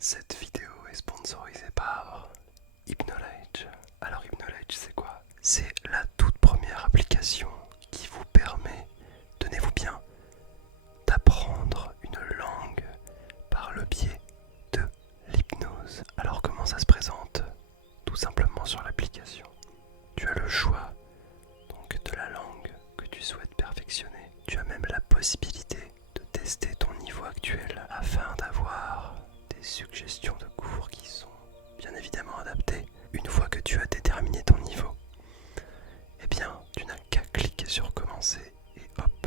Cette vidéo est sponsorisée par Hypnolage. Alors Hypnolage, c'est quoi? C'est la toute première application qui vous permet, tenez-vous bien, d'apprendre une langue par le biais de l'hypnose. Alors comment ça se présente? Tout simplement sur l'application. Tu as le choix donc de la langue que tu souhaites perfectionner. Tu as même la possibilité de tester ton niveau actuel afin d'avoir des suggestions de cours qui sont bien évidemment adaptées. Une fois que tu as déterminé ton niveau, eh bien tu n'as qu'à cliquer sur commencer et hop,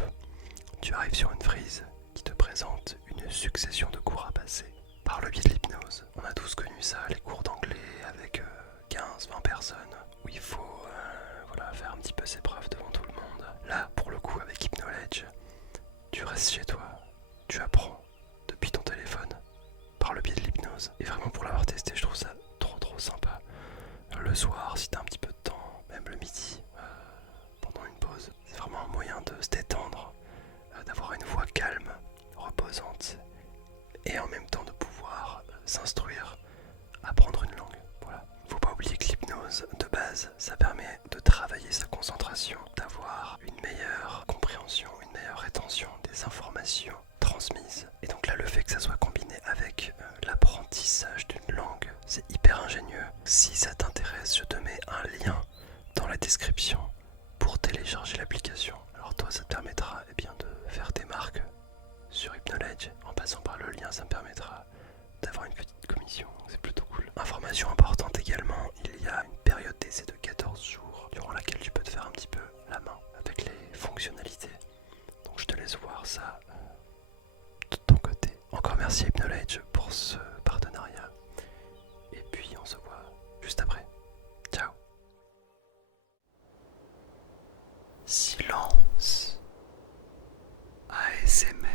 tu arrives sur une frise qui te présente une succession de cours à passer par le biais de l'hypnose. On a tous connu ça, les cours d'anglais avec 15-20 personnes où il faut faire un petit peu ses preuves devant tout le monde. Là, pour le coup, avec Hypnolage, tu restes chez toi, tu apprends depuis ton téléphone par le biais de l'hypnose. Et vraiment, pour l'avoir testé, je trouve ça trop sympa. Le soir, si t'as un petit peu de temps, même le midi, pendant une pause, c'est vraiment un moyen de se détendre, d'avoir une voix calme, reposante, et en même temps de pouvoir s'instruire, apprendre une langue. Voilà. Faut pas oublier que l'hypnose, de base, ça permet de travailler sa concentration, d'avoir une meilleure compréhension, une meilleure rétention des informations transmises. Et donc là, le fait que ça soit combiné avec l'apprentissage d'une langue, c'est hyper ingénieux. Si ça t'intéresse, je te mets un lien dans la description pour télécharger l'application. Alors toi, ça te permettra de faire tes marques sur Hypnolage. En passant par le lien, ça me permettra d'avoir une petite commission, c'est plutôt cool. Information importante également, il y a une période d'essai de 14 jours durant laquelle tu peux te faire un petit peu la main avec les fonctionnalités. Donc je te laisse voir ça de ton côté. Encore merci Hypnolage pour ce partenariat. Et puis on se voit juste après. Ciao. Silence. ASMR.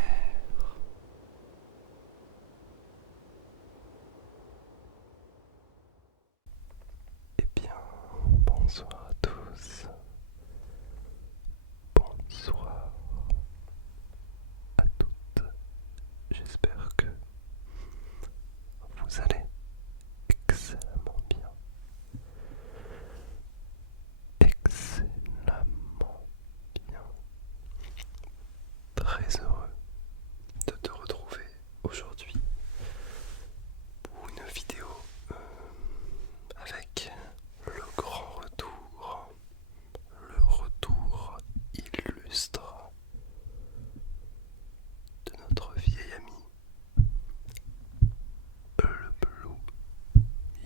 Eh bien, bonsoir à tous. Bonsoir à toutes. J'espère que vous allez excellemment bien. Excellemment bien. Très heureux de te retrouver aujourd'hui pour une vidéo avec le grand retour, le retour illustre de notre vieil ami, le Blue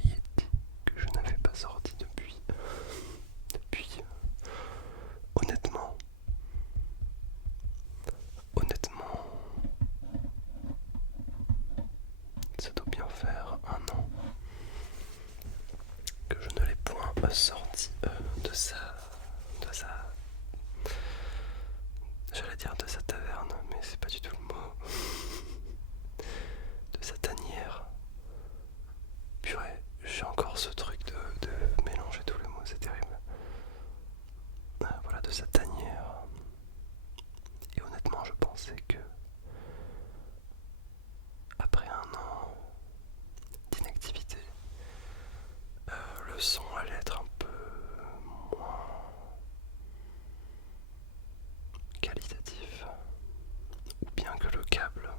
Yeti, que je n'avais pas sorti depuis honnêtement, ça doit bien faire un an que je ne l'ai point sorti de sa, j'allais dire de sa taverne, mais c'est pas du tout le mot, de sa tanière. Purée, j'ai encore ce truc de mélanger tous les mots, c'est terrible. Voilà, de sa tanière. Et honnêtement, je pensais que après un an d'inactivité, le son allait être un peu moins qualitatif, ou bien que le câble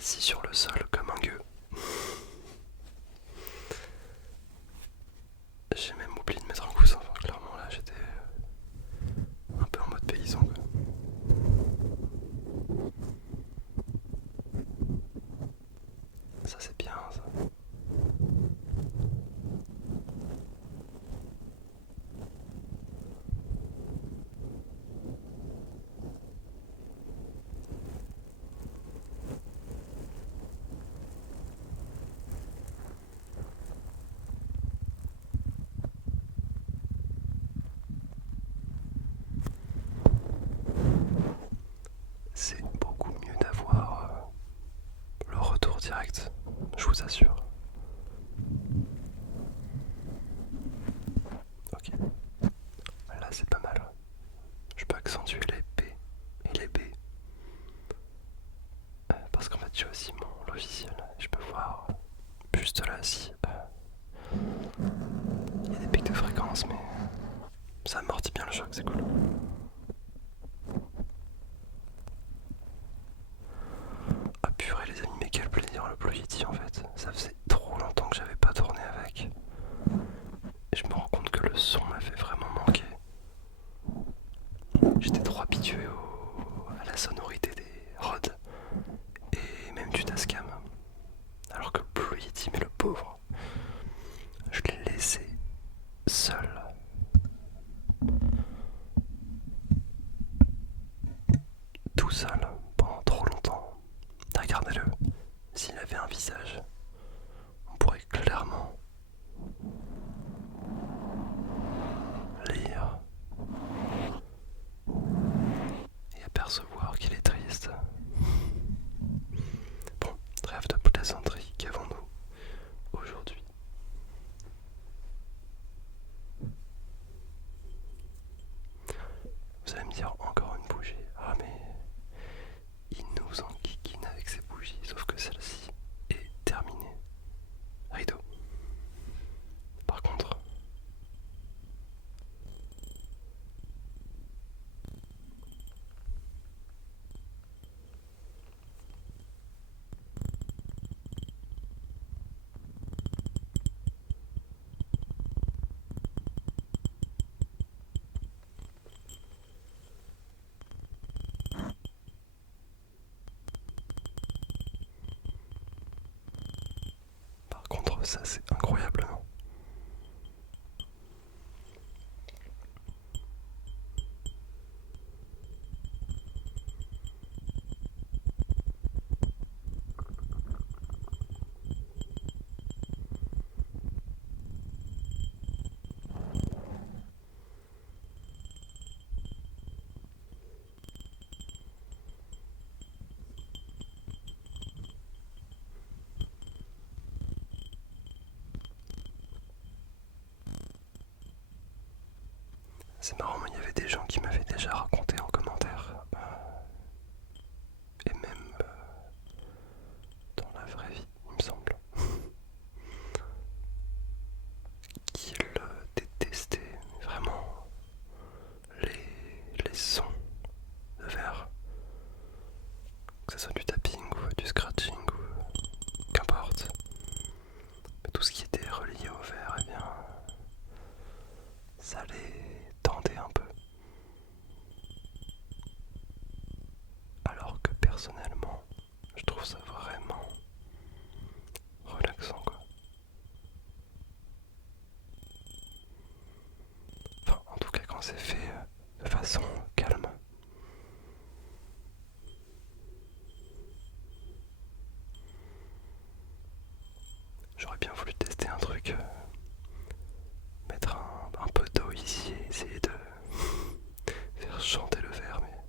assis sur le sol comme un gueux. J'ai même oublié de mettre un coussin, enfin, clairement là j'étais un peu en mode paysan quoi. Ça c'est bien ça. C'est beaucoup mieux d'avoir le retour direct, je vous assure. Ok, là c'est pas mal. Je peux accentuer les P et les B. Parce qu'en fait j'ai aussi mon logiciel. Je peux voir juste là si il y a des pics de fréquence, mais ça amortit bien le choc, c'est cool. Ah purée les amis, mais quel plaisir le Blue Yeti en fait. Ça faisait trop longtemps que j'avais pas tourné avec. Et je me rends compte que le son m'a fait vraiment manquer. J'étais trop habitué à la sonorité des Rhodes et même du Tascam. Alors que le Blue Yeti, mais le pauvre, je l'ai laissé seul. Tout seul pendant trop longtemps. Regardez-le, s'il avait un visage, on pourrait clairement lire et apercevoir qu'il est triste. Bon, trêve de plaisanterie, qu'avons-nous aujourd'hui? Vous allez me dire encore une bougie. Ah mais il nous enquiquine avec ces bougies, sauf que celle-ci est terminée. Rideau. Par contre, ça c'est incroyable, non? C'est marrant, mais il y avait des gens qui m'avaient déjà raconté en commentaire, et même dans la vraie vie, il me semble, qu'ils détestaient vraiment les sons de verre, que ce soit du tapping ou du scratching ou qu'importe. Mais tout ce qui était relié au verre, eh bien, ça les tendait un peu. Alors que personnellement, je trouve ça vraiment relaxant quoi. Enfin, en tout cas quand c'est fait de façon calme. J'aurais bien voulu tester un truc, mettre un peu d'eau ici et essayer de faire chanter le verre, mais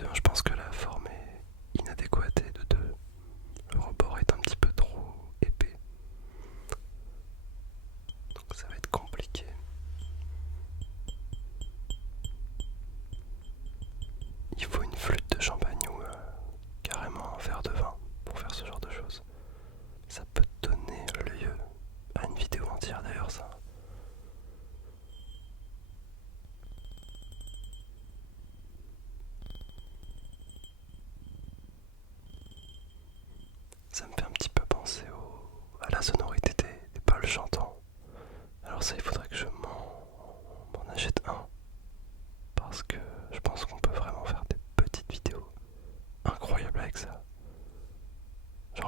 de un, je pense que la forme est inadéquate et de deux, le rebord est un petit peu trop épais. Donc ça va être compliqué. Il faut une flûte de champagne ou carrément un verre de vin pour faire ce genre de choses. Ça peut donner lieu à une vidéo entière d'ailleurs ça.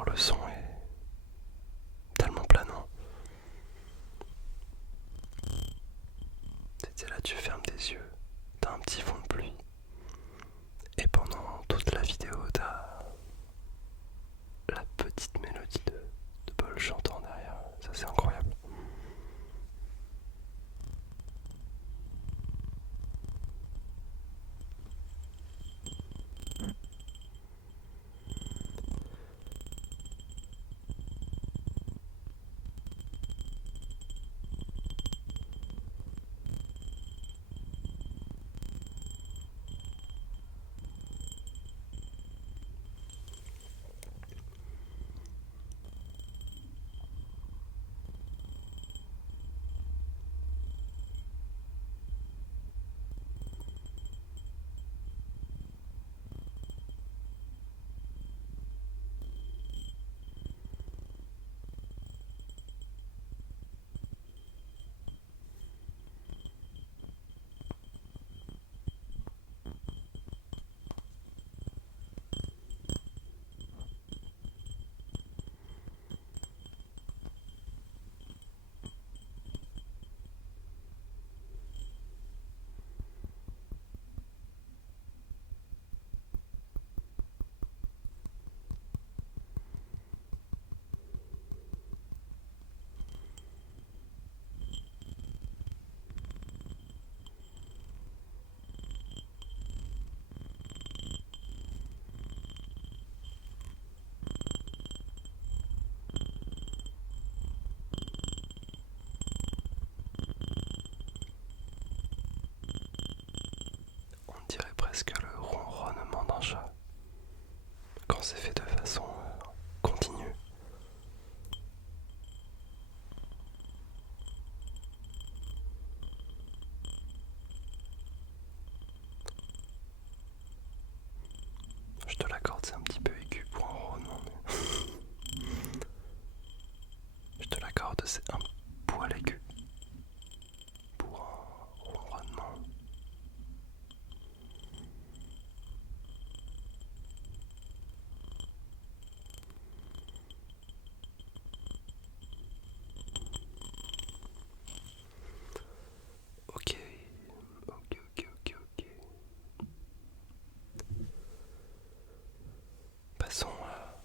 alors le son est tellement planant. C'était là, tu fermes tes yeux, t'as un petit fond de pluie, et pendant toute la vidéo, t'as la petite mélodie de Paul chantant derrière. Ça, c'est incroyable. On dirait presque le ronronnement d'un chat quand c'est fait de façon continue. Je te l'accorde, c'est un petit peu aigu pour un ronronnement, mais je te l'accorde, c'est un poil aigu pour un ronronnement. Ok, ok. Passons à...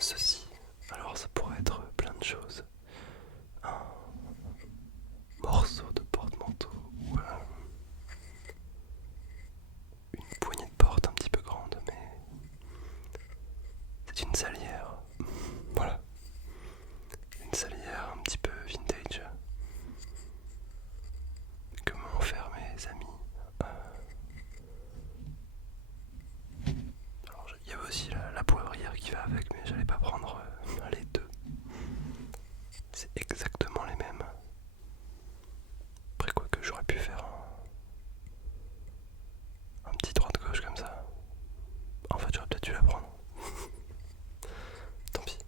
ceci. Alors ça pourrait être plein de choses. Un morceau de porte-manteau ou une poignée de porte un petit peu grande, mais c'est une salière. Voilà, une salière un petit peu vintage que m'ont offert mes amis. Alors il y avait aussi la poivrière qui va avec, mais j'allais pas prendre les deux. C'est exactement les mêmes. Après quoi que j'aurais pu faire un petit droite-gauche comme ça. En fait j'aurais peut-être dû la prendre. Tant pis.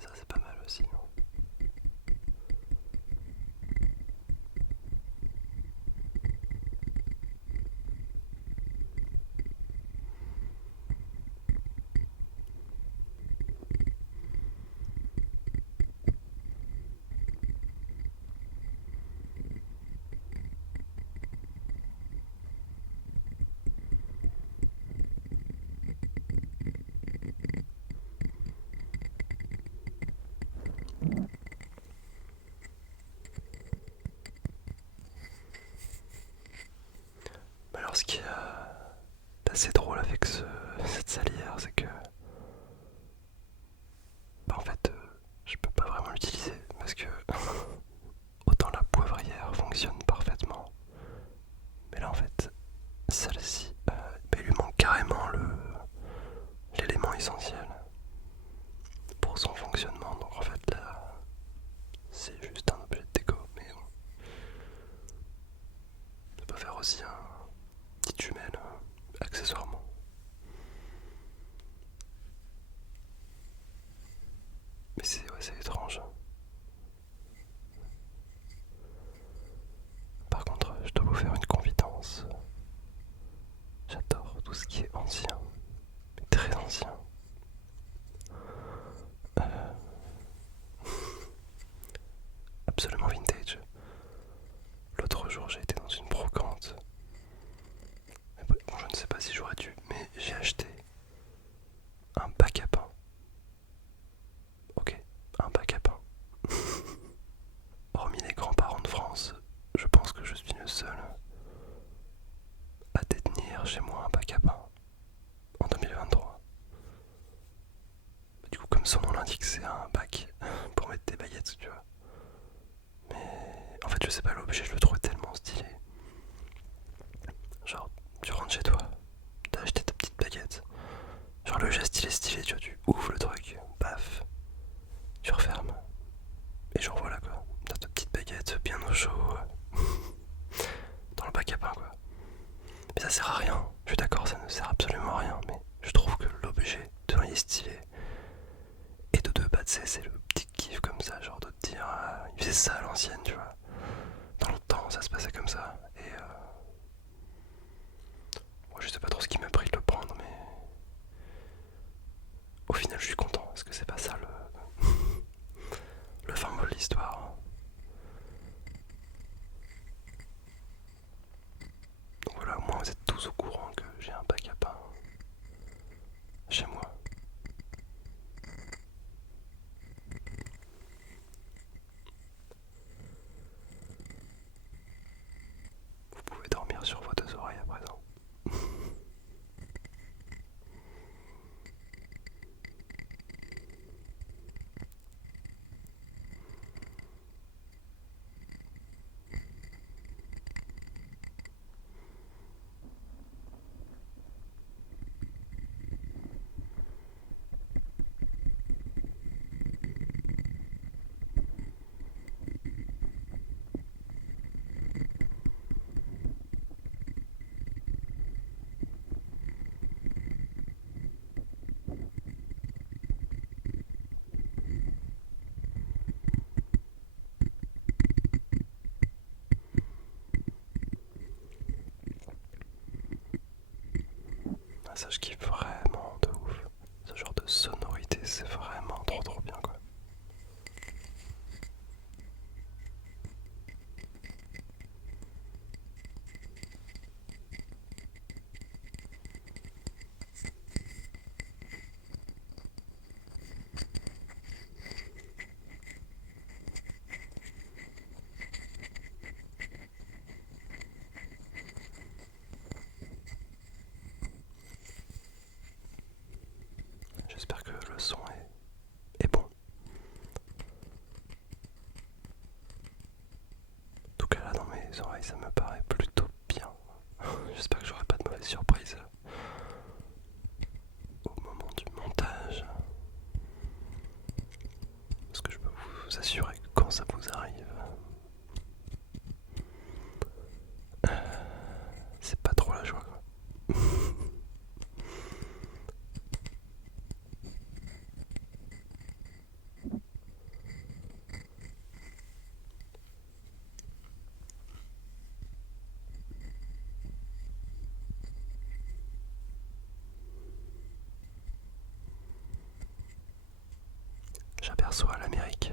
Ça c'est pas mal aussi. Alors ce qui est assez drôle avec cette salière, c'est que en fait je peux pas vraiment l'utiliser parce que autant la poivrière fonctionne par absolument vintage. L'autre jour, j'ai été dans une brocante. Bon, je ne sais pas si j'aurais dû, mais j'ai acheté un bac à pain. Ok, un bac à pain. Hormis les grands-parents de France, je pense que je suis le seul à détenir chez moi un bac à pain en 2023. Du coup, comme son nom l'indique, c'est un bac pour mettre des baguettes, tu vois. Mais en fait, je sais pas, l'objet, je le trouve tellement stylé. Genre, tu rentres chez toi, t'as acheté ta petite baguette. Genre, le geste, il est stylé, tu vois, tu ouvres le truc, paf, tu refermes. Et genre, voilà quoi, t'as ta petite baguette bien au chaud dans le bac à pain, quoi. Mais ça sert à rien, je suis d'accord, ça ne sert absolument à rien, mais je trouve que l'objet, il est stylé. Et de deux, bah, tu sais, c'est le petit kiff comme ça, genre de te dire, il faisait ça à l'ancienne, tu vois. Dans le temps, ça se passait comme ça. Et moi, je sais pas trop ce qui m'a pris de le prendre, mais au final, je suis content, parce que c'est pas ça le fin mot de l'histoire. Donc voilà, au moins vous êtes tous au courant que j'ai un bac à pain chez moi. Vous pouvez dormir sur vos deux oreilles à présent. Ça, je kiffe vraiment de ouf. Ce genre de sonorité, c'est vraiment trop bien, quoi. J'espère que le son est bon. En tout cas, là, dans mes oreilles, ça me paraît plutôt bien. J'espère que j'aurai pas de mauvaise surprise au moment du montage. Parce que je peux vous assurer que quand ça vous arrive, c'est pas trop la joie, quoi. J'aperçois l'Amérique.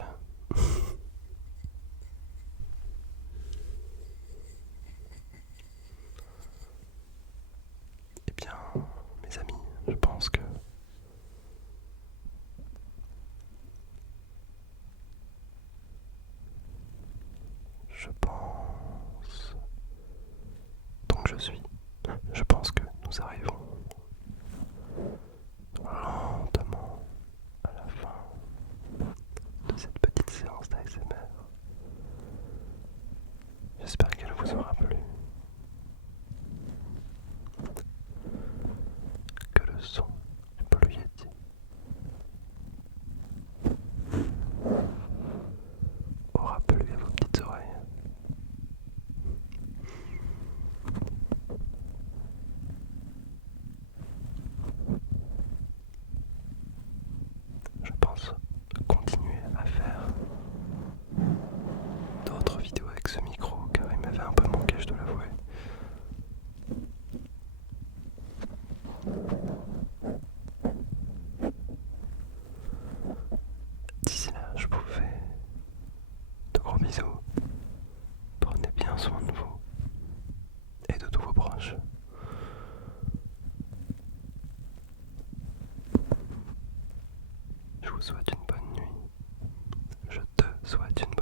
Eh bien, mes amis, je pense que je pense donc je pense que nous arrivons lentement à la fin de cette petite séance d'ASMR. J'espère qu'elle vous aura plu, que le son du Blue Yeti aura plu à vos petites oreilles. Je pense continuer à faire d'autres vidéos avec ce micro car il m'avait un peu manqué, je dois l'avouer. D'ici là, je vous fais de gros bisous. soin de vous et de tous vos proches. Je vous souhaite une bonne nuit. Je te souhaite une